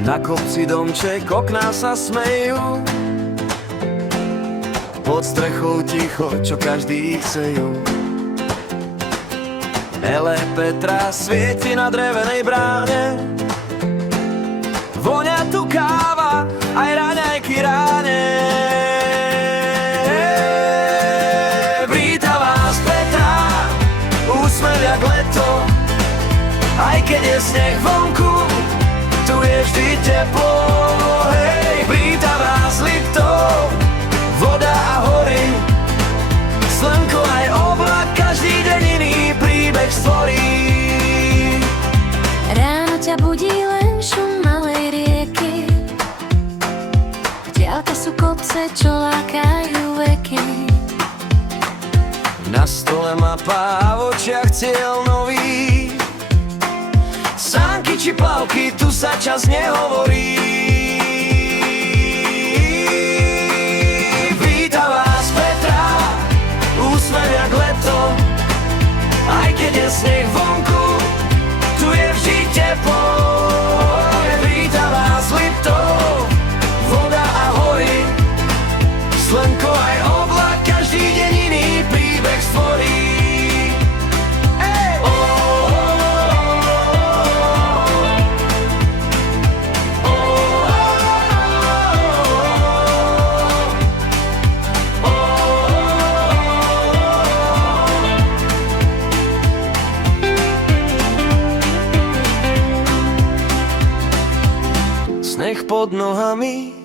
Na kopci domček, okná sa smejú, pod strechou ticho, čo každý chce ju. Ele Petra svieti na drevenej bráne, vonia tu káva, aj raňajky ráne. Víta vás Petra, úsmev jak leto, aj keď je sneh vonku, tu je vždy teplo. Hej, víta vás Liptov, voda a hory, slnko aj oblak, každý deň iný príbeh stvorí. Ráno ťa budí len šum malej rieky, v diaľke sú kopce, čo lákajú veky. Na stole mapa a v očiach cieľ nový, sánky či plavky, tu sa čas nehovorí. Víta vás Petra, úsmev jak leto, aj keď je sneh vonku, tu je vždy teplo. Víta vás Liptov, voda a hory, slnko aj oblak, každý deň iný príbeh stvorí. Sneh pod nohami,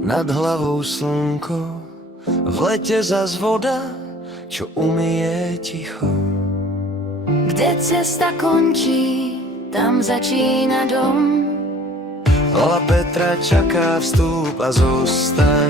nad hlavou slnko, v lete zas voda, čo umie ticho. Kde cesta končí, tam začína dom. Ela Petra čaká vstup a zostaň